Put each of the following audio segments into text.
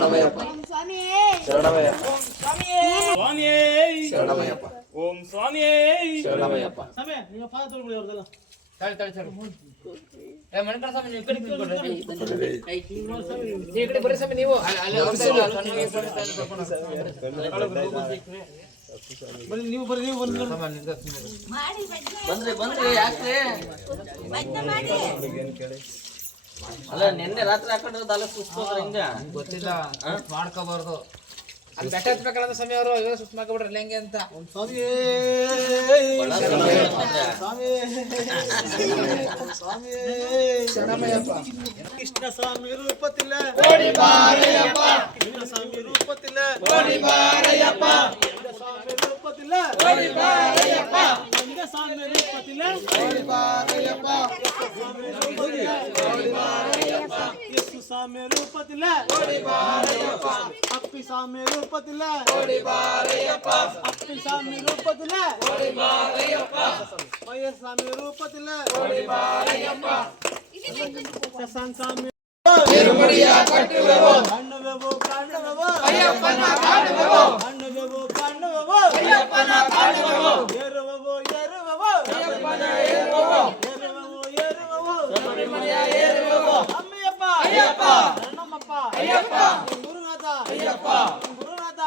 ಶರಣಮಯ್ಯಪ್ಪ ಶರಣಮಯ್ಯಪ್ಪ ಸ್ವಾಮಿಯೇ ಶರಣಮಯ್ಯಪ್ಪ ಓಂ ಸ್ವಾಮಿಯೇ ಶರಣಮಯ್ಯಪ್ಪ ಸಮಯ ನಿಮ್ಮ ಪಾದ ತೊಳ್ಕೊಳ್ಳಿ ಅವ್ರದೆಲ್ಲ ಮಣಿಕರ ಸ್ವಾಮಿ ನೀವು ಈ ಕಡೆ ಕೂತ್ಕೊಳ್ರಿ. ಈ ಕಡೆ ಬರೀ ಸಮಯ ನೀವು ಬನ್ನಿ ನೀವು ಬರೀ ನೀವು ಬಂದು ಬಂದ್ರಿ ಯಾಕ್ರಿ ಅಲ್ಲ ನಿನ್ನೆ ರಾತ್ರಿ ಹಾಕೊಂಡಿರೋದು ಅಲ್ಲ ಸುಸ್ತು ಹಿಂಗ ಗೊತ್ತಿಲ್ಲ ಮಾಡ್ಕೋಬಾರ್ದು ಅಲ್ಲಿ ಬೆಟ್ಟ ಹತ್ಬೇಕಲ್ಲ ಸಮಯ ಅವರು ಇವಾಗ ಸುತ್ತ ಮಾಡ್ಕೊಬಿಡ್ರಲ್ಲ ಹೆಂಗೆ ಅಂತ ಸ್ವಾಮಿ ಸ್ವಾಮಿ ಶರಣಮಯ್ಯಪ್ಪ ಕೃಷ್ಣ ಸ್ವಾಮಿ ರೂಪತಿಲ್ಲ ಕೃಷ್ಣ ಸ್ವಾಮಿ ರೂಪತಿಲ್ಲ ಸ್ವಾಮಿ ರೂಪತಿಲ್ಲ ಸ್ವಾಮಿ ರೂಪತಿಲ್ಲ ಯೇಸು ಸ್ವಾಮಿ ರೂಪತಿಲ್ಲ ಅಪ್ಪಿ ಸ್ವಾಮಿ ರೂಪತಿಲ್ಲ ಅಪ್ಪಿ ಸ್ವಾಮಿ ರೂಪತಿಲ್ಲ ಮಯ್ಯ ಸ್ವಾಮಿ ರೂಪತಿಲ್ಲ ಶಶಾಂಕ ಸ್ವಾಮಿ ಹಣ್ಣುವೆವು ಕಾಣುವೆವು ಹಣ್ಣುವೆವು ಕಾಣುವೆವು ಏರುವೆವು ಏರುವೆವು ಏರುವೆವು ಅಮ್ಮಯ್ಯಪ್ಪ ಶರಣಮ್ಮಪ್ಪ ಗುರುನಾಥ ಗುರುನಾಥ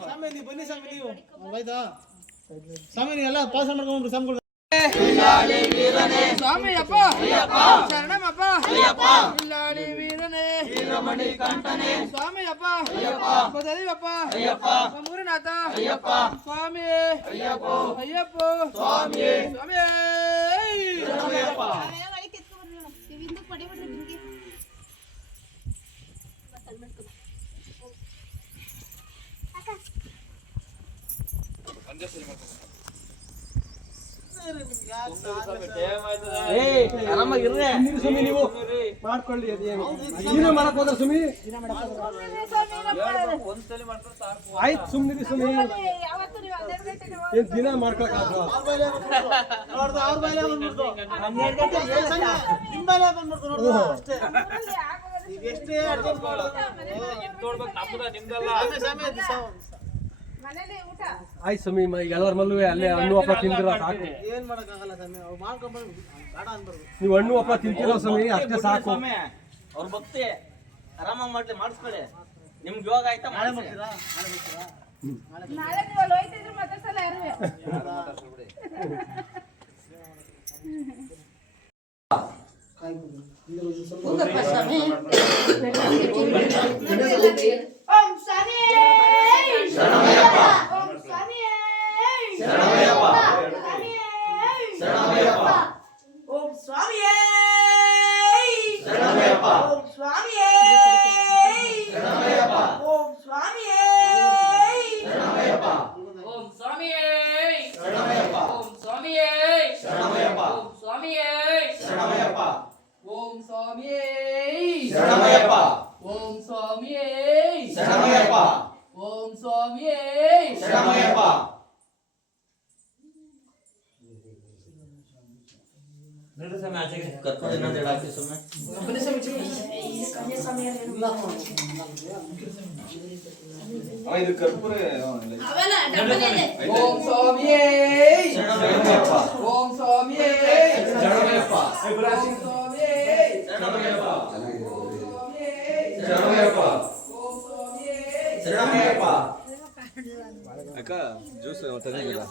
ಸ್ವಾಮಿ ನೀವು ಬನ್ನಿ ಸ್ವಾಮಿ ನೀವು ಆಯ್ತಾ ಸ್ವಾಮಿ ನೀವು ಎಲ್ಲ ಪಾಸ ಮಾಡ್ಕೊಂಡ್ರಿ ಸ್ವಾಮಿಗಳು ಸ್ವಾಮಿಯಪ್ಪ ಶರಣಮಪ್ಪ ಇಲ್ಲಾಡಿ ವೀರನೇ ವೀರಮಣಿ ಕಂಠನೆ ಸ್ವಾಮಿಯಪ್ಪ ಬದಲಿಯಪ್ಪ ಗುರುನಾಥ ಸ್ವಾಮಿ ಅಯ್ಯಪ್ಪ ಸ್ವಾಮಿ ಸ್ವಾಮಿ ಸುಮಿ ನೀವು ಮಾಡ್ಕೊಳ್ಳಿ ಅದೇನು ಮಾಡಕ್ ಹೋದ್ರ ಸುಮಿ ಆಯ್ತು ಸುಮ್ನಿರಿ ಸುಮಿ ಏನ್ ದಿನ ಮಾಡ್ಕೊಳಕ್ ಅವ್ರ ಮೇಲೆ ಬಂದ್ಬಿಡ್ತು 12 ಗಂಟೆ ನಿಮ್ಮ ಮೇಲೆ ಬಂದ್ಬಿಡ್ತು ನೋಡ್ದು ಅಷ್ಟೇ ಈಗ ಎಷ್ಟೇ ಅರ್ಜೆಂಟ್ ಆಯ್ತು ಸಮಿ ಈಗ ಎಲ್ಲರ ಮಲ್ಲೂ ಅಲ್ಲೇ ಹಣ್ಣು ಹಪ್ಪ ತಿಂದಿರೋ ಸಾಕು ಏನ್ ಮಾಡಕ್ಕಾಗಲ್ಲ ಸಮಿ ಅವ್ರು ಮಾಡ್ಕೊಂಡ್ಬಂದು ಬೇಡ ಅನ್ಬಾರ್ದು ನೀವು ಹಣ್ಣು ಹಪ್ಪ ತಿಂತಿರೋ ಸಮಿ ಅಷ್ಟೇ ಸಾಕು ಅವ್ರ ಭಕ್ತಿ ಆರಾಮಾಗಿ ಮಾಡ್ಲಿ ಮಾಡಿಸ್ಕೊಳ್ಳಿ ನಿಮ್ಗೆ ಯೋಗ ಆಯ್ತಾ ನಾಳೆ ಮಾಡ್ತೀರಾ ನಾಳೆ ನೀವು ಅಲ್ಲಿ ಹೋಯ್ತಿದ್ರು ಮಾತಾಡ್ಸಲ್ಲ ಯಾರು ಓಂ ಸ್ವಾಮಿ ಶರಣಮಯ್ಯಪ್ಪ ಓಂ ಸ್ವಾಮಿ ಶರಣಮಯ್ಯಪ್ಪ ಶರಣಮಯ್ಯಪ್ಪ ಓಂ ಸ್ವಾಮಿ ಶರಣಮಯ್ಯಪ್ಪ ಓಂ ಸ್ವಾಮಿ ಶರಣಮಯ್ಯಪ್ಪ ಓಂ ಸ್ವಾಮಿ ಶರಣಮಯ್ಯಪ್ಪ ಓಂ ಸ್ವಾಮಿ ಶರಣಮಯ್ಯಪ್ಪ ಓಂ ಸ್ವಾಮಿ ಶರಣಮಯ್ಯಪ್ಪ ಓಂ ಸ್ವಾಮಿ ಶರಣಮಯ್ಯಪ್ಪ ಓಂ ಸ್ವಾಮಿ ಶರಣಮಯ್ಯಪ್ಪ ಓಂ ಸ್ವಾಮಿ ಶರಣಮಯ್ಯಪ್ಪ ಓಂ ಸ್ವಾಮಿ ಶರಣಮಯ್ಯಪ್ಪ ನಡು ಸಮಯ ಆಚೆಗೆ ಕರ್ಕೊಂಡು ಇನ್ನೊಂದು ಎರಡು ಹಾಕಿ ಸುಮ್ಮನೆ ಇದು ಕರ್ಪೂರ ಓಂ ಸ್ವಾಮಿ ಶರಣಮಯ್ಯಪ್ಪ ಓಂ ಸ್ವಾಮಿ ಶರಣಮಯ್ಯಪ್ಪ ಓಂ ಸ್ವಾಮಿ ಶರಣಮಯ್ಯಪ್ಪ ಶರಣಮಯ್ಯಪ್ಪ ಶರಣಮಯ್ಯಪ್ಪ ಅಕ್ಕ ಜ್ಯೂಸ್ ತಂದಿಲ್ಲ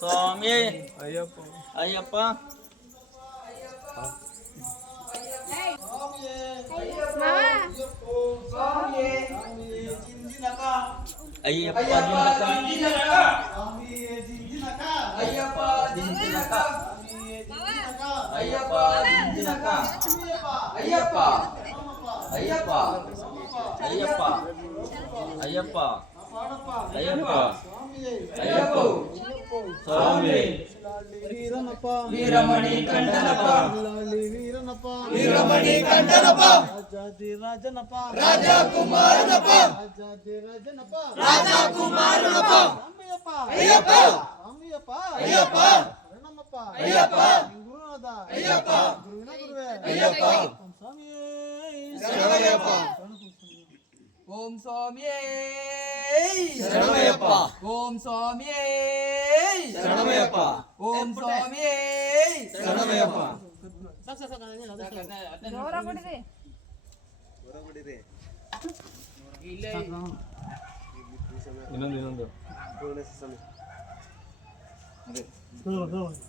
ಸ್ವಾಮಿ ಅಯ್ಯಪ್ಪ ಅಯ್ಯಪ್ಪ ಅಯ್ಯಪ್ಪ ಅಯ್ಯಪ್ಪ ದಿಂಜಿನಕ ಅಯ್ಯಪ್ಪ ದಿಂಜಿನಕ ಅಯ್ಯಪ್ಪ ಅಯ್ಯಪ್ಪ ಅಯ್ಯಪ್ಪ ಅಯ್ಯಪ್ಪ ಅಯ್ಯಪ್ಪ ಅಯ್ಯಪ್ಪ ಸ್ವಾಮಿ ವೀರನಪ್ಪ ವೀರಮಣಿ ಕಂಠನಪ್ಪ ವೀರನಪ್ಪ ವೀರಮಣಿ ಕಂಠನಪ್ಪ ರಾಜಾದಿರಾಜನಪ್ಪ ರಾಜಕುಮಾರನಪ್ಪ ರಾಜಾದಿರಾಜನಪ್ಪ ರಾಜಕುಮಾರನಪ್ಪ ಸ್ವಾಮಿಯಪ್ಪ ಅಯ್ಯಪ್ಪ ಸ್ವಾಮಿಯಪ್ಪ ಅಯ್ಯಪ್ಪ ಶರಣಮಪ್ಪ ಅಯ್ಯಪ್ಪ ಗುರುನಾಥ ಅಯ್ಯಪ್ಪ ಅಯ್ಯಪ್ಪ ಶರಣಯ್ಯಪ್ಪ ಓಂ ಸ್ವಾಮಿಯೇ ಶರಣಯ್ಯಪ್ಪ ಓಂ ಸ್ವಾಮಿಯೇ ಶರಣಯ್ಯಪ್ಪ ಓಂ ಸ್ವಾಮಿಯೇ ಶರಣಯ್ಯಪ್ಪ ಜೋರ ಬಿಡಿರಿ ಇನ್ನೊಂದು ಭಗವಂತ